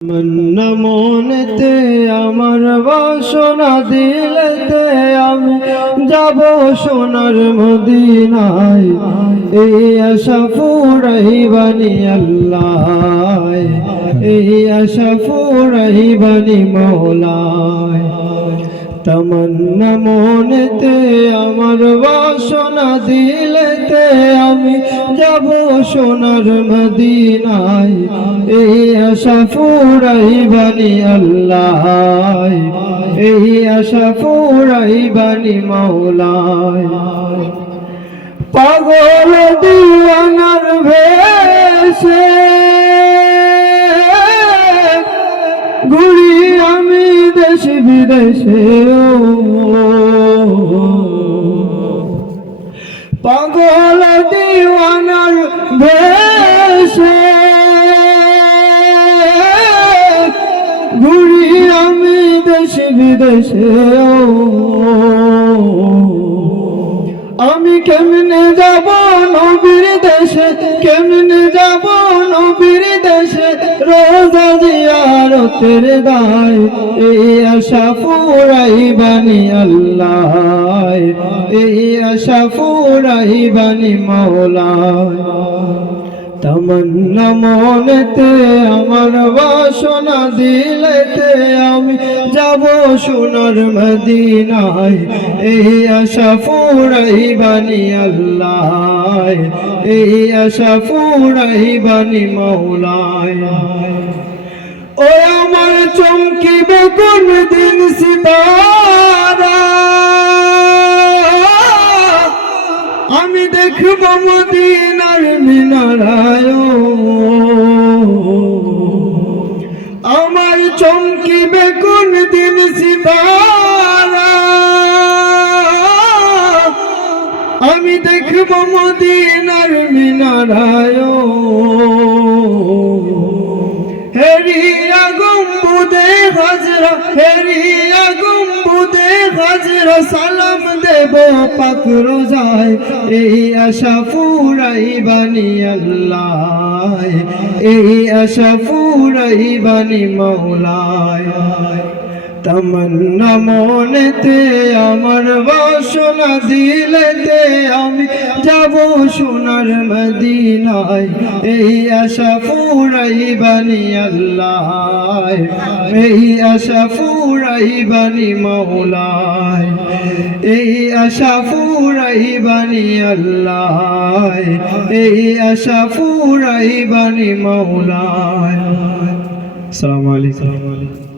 মন্না মনেতে আমার বাসনা দিলেতে আমি যাব সোনার মদিনায়, এই আশা ফুরাইবানি আল্লাহ, এই আশা ফুরাইবানি মওলায়। তমন্না মনেতে আমার বাসনা দিলেতে আমি যাব সোনার মদিনায়, এই আশা ফুরাইবানি আল্লাহ, এই আশা ফুরাইবানি মওলায়। পাগল দিওয়ানার ভেষে ঘুরি আমি দেশ বিদেশে, পাগল দিওয়ানার ভেষে ঘুরি আমি দেশ বিদেশে। আমি কেমনে যাব নবীর দেশে, কেমনে যাব নবীর দেশে, রোজা জিয়ারতের দায়, এই আশা ফুরাইবানি আল্লাহ, এই আশা ফুরাইবানি মওলায়। তমন্না মনেতে আমার বাসনা দিলেতে আমি যাব সোনার মদিনায়, এই আশা ফুরাইবানি আল্লাহ, এই আশা ফুরাইবানি মওলায়। ও আমার চমকিবে কোন দিন সিতারা, আমি দেখব মদিনার মিনারায়। আমার চমকিবে কোন দিন সিতারা, আমি দেখব মদিনার মিনারায়। হেরিয়া গম্বুদে হাজরা, হেরিয়া গম্বুদে হাজরা, সালাম দেব পাক রোজায়, এই আশা ফুরাইবানি আল্লাহ, এই আশা ফুরাইবানি মওলায়। তমন্না মনেতে আমার বাসনা দিলেতে আমি যাব সোনার মদিনায়, এই আশা ফুরাইবানি আল্লাহ, এই আশা ফুরাইবানি মওলায়, এই আশা ফুরাইবানি আল্লাহ, এই আশা ফুরাইবানি মওলায়। আসসালামু আলাইকুম।